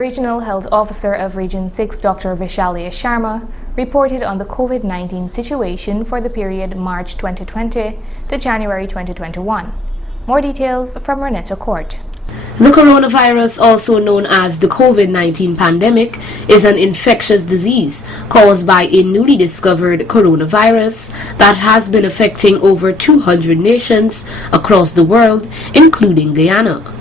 Regional Health Officer of Region 6, Dr. Vishalya Sharma, reported on the COVID-19 situation for the period March 2020 to January 2021. More details from Renetta Court. The coronavirus, also known as the COVID-19 pandemic, is an infectious disease caused by a newly discovered coronavirus that has been affecting over 200 nations across the world, including Guyana.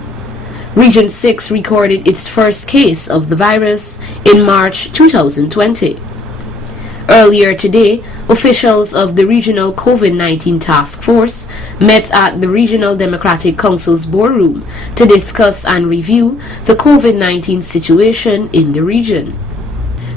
Region 6 recorded its first case of the virus in March 2020. Earlier today, officials of the Regional COVID-19 Task Force met at the Regional Democratic Council's boardroom to discuss and review the COVID-19 situation in the region.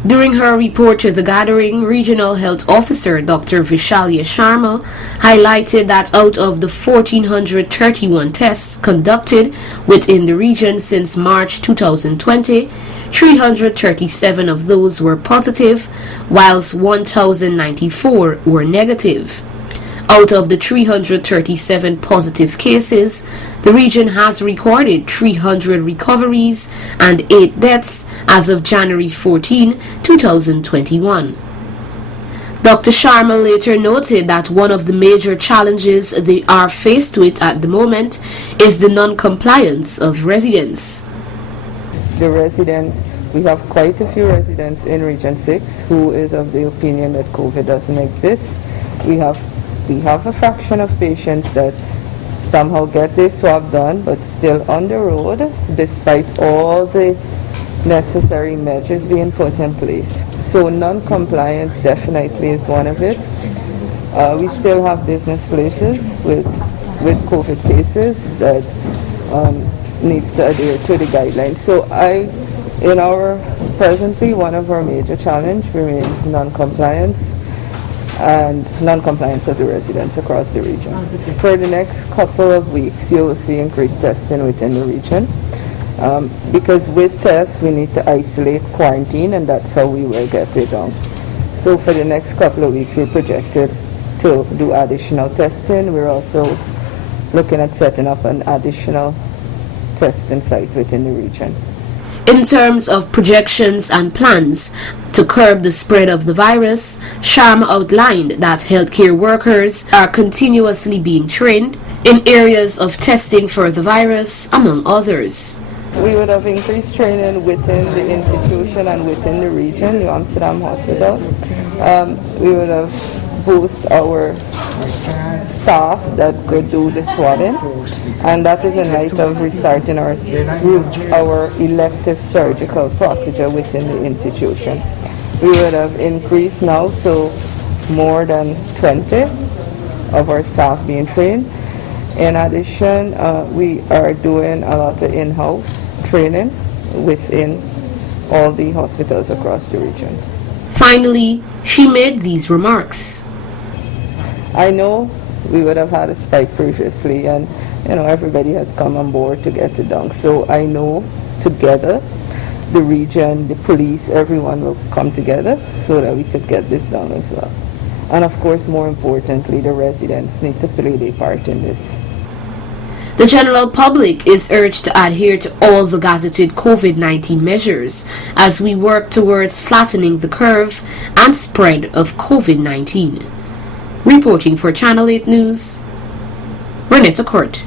During her report to the gathering, Regional Health Officer Dr. Vishalya Sharma highlighted that out of the 1,431 tests conducted within the region since March 2020, 337 of those were positive, whilst 1,094 were negative. Out of the 337 positive cases, the region has recorded 300 recoveries and 8 deaths as of January 14, 2021. Dr. Sharma later noted that one of the major challenges they are faced with at the moment is the non-compliance of residents. The residents, we have quite a few residents in Region 6 who is of the opinion that COVID doesn't exist. We have a fraction of patients that somehow get their swab done but still on the road despite all the necessary measures being put in place. So non-compliance definitely is one of it. We still have business places with COVID cases that needs to adhere to the guidelines. So presently one of our major challenge remains non-compliance and non-compliance of the residents across the region. For the next couple of weeks, you will see increased testing within the region. Because with tests, we need to isolate, quarantine, and that's how we will get it done. So for the next couple of weeks, we're projected to do additional testing. We're also looking at setting up an additional testing site within the region. In terms of projections and plans to curb the spread of the virus, Sharma outlined that healthcare workers are continuously being trained in areas of testing for the virus, among others. We would have increased training within the institution and within the region, New Amsterdam Hospital. We would have boosted our staff that could do the swabbing, and that is in light of restarting our elective surgical procedure within the institution. We would have increased now to more than 20 of our staff being trained. In addition, we are doing a lot of in-house training within all the hospitals across the region. Finally, she made these remarks. I know we would have had a spike previously, and everybody had come on board to get it done. So I know together, the region, the police, everyone will come together so that we could get this done as well. And of course, more importantly, the residents need to play their part in this. The general public is urged to adhere to all the gazetted COVID-19 measures as we work towards flattening the curve and spread of COVID-19. Reporting for Channel 8 News, Renetta Court.